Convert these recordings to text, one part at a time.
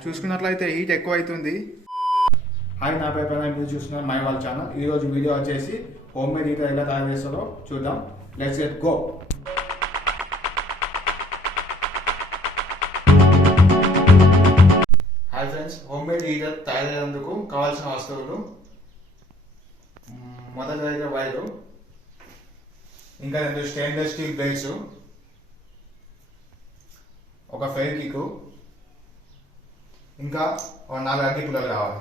చూసుకున్నట్లయితే హీట్ ఎక్కువ అవుతుంది. హాయ్, నా పేరు ప్రధాన, మీరు చూస్తున్నారు మై వాళ్ళ ఛానల్. ఈరోజు వీడియో వచ్చేసి హోమ్ మేడ్ హీటర్ ఎలా తయారు చేస్తారో చూద్దాం. Let's get go. Hi friends, home made heater తయారయ్యేందుకు కావాల్సిన వస్తువులు: మొదటిగా వైరు, ఇంకా 2 స్టెయిన్లెస్ స్టీల్ ప్లేట్స్, ఒక ఫెవిక్విక్, ఇంకా 4 అగ్గి పుల్లలు కావాలి.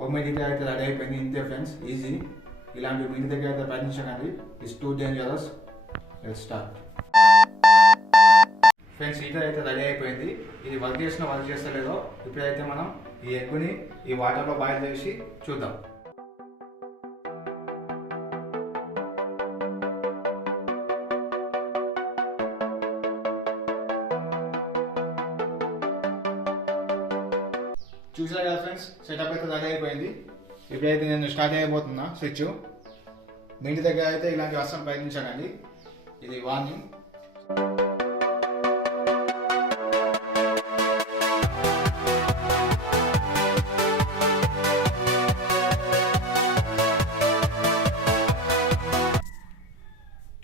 హోమ్ మేడ్ హీటర్ అయితే రెడీ అయిపోయింది. ఇంతే ఫ్రెండ్స్, ఈజీ. ఇలాంటి మీ ఇంటి దగ్గర అయితే ప్రయత్నించకండి. It's too dangerous. Let's start. Friends, heater అయితే రెడీ అయిపోయింది. ఇది వర్క్ చేస్తలేదో ఇప్పుడైతే మనం ఈ ఎగ్గుని ఈ వాటర్లో బాయిల్ చేసి చూద్దాం. చూసారు కదా ఫ్రెండ్స్, సెటప్ అయితే రెడీ అయిపోయింది. ఇప్పుడైతే నేను స్టార్ట్ అయిపోతున్నా స్విచ్. మీ ఇంటి దగ్గర అయితే ఇలాంటి అస్సలు ప్రయత్నించకండి. ఇది వార్నింగ్.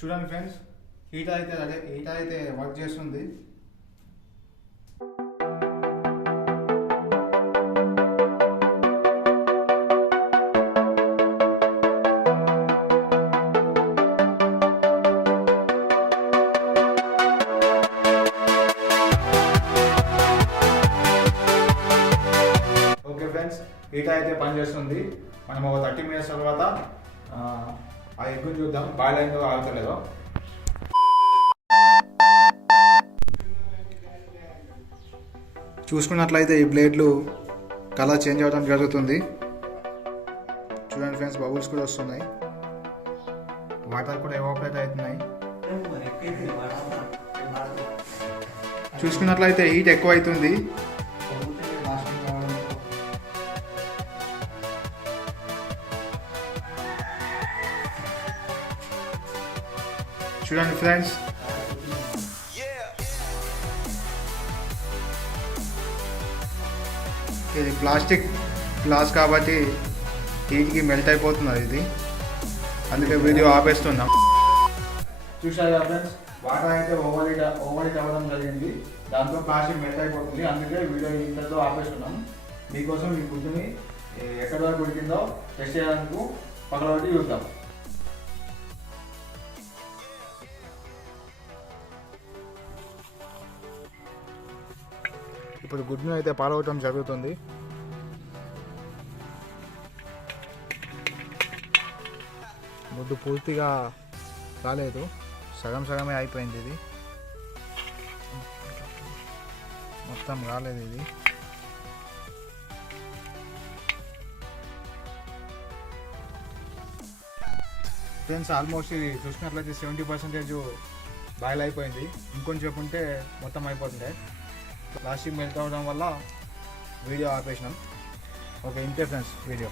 చూడండి ఫ్రెండ్స్, హీటర్ అయితే వర్క్ చేస్తుంది. హీటర్ అయితే పనిచేస్తుంది. మనం ఒక 30 minutes తర్వాత ఆ ఎగ్గుని చూద్దాం, బాయిల్ అయిందో ఆగుతలేదో. చూసుకున్నట్లయితే ఈ బ్లేడ్లు కలర్ చేంజ్ అవ్వడం జరుగుతుంది. చూడండి ఫ్రెండ్స్, బబుల్స్ కూడా వస్తున్నాయి, వాటర్ కూడా ఎవాపరేట్ అవుతున్నాయి. చూసుకున్నట్లయితే హీట్ ఎక్కువ అవుతుంది. చూడండి ఫ్రెండ్స్, ఇది ప్లాస్టిక్ గ్లాస్ కాబట్టి హీట్కి మెల్ట్ అయిపోతున్నది ఇది, అందుకే వీడియో ఆపేస్తున్నాం. చూసారా ఫ్రెండ్స్, వాటర్ అయితే ఓవర్ హీట్ అవ్వడం జరిగింది. దాంతో ప్లాస్టిక్ మెల్ట్ అయిపోతుంది, అందుకే వీడియో ఇంతతో ఆపేస్తున్నాం. మీకోసం ఈ గుడ్డుని ఎక్కడి వరకు ఉడికిందో టెస్ట్ చేయడానికి పగలబట్టి చూద్దాం. ఇప్పుడు గుడ్డును అయితే పాలవటం జరుగుతుంది. గుడ్డు పూర్తిగా రాలేదు, సగమే అయిపోయింది. ఇది మొత్తం రాలేదు. ఇది ఫ్రెండ్స్, ఆల్మోస్ట్ ఇది చూసినట్లయితే 70% బాయిల్ అయిపోయింది. ఇంకొంచెం ఉంటే మొత్తం అయిపోతుండే. ప్లాస్టిక్ మెల్ట్ అవ్వడం వల్ల వీడియో ఆపేసినాం. ఓకే, ఇంతే ఫ్రెండ్స్ వీడియో.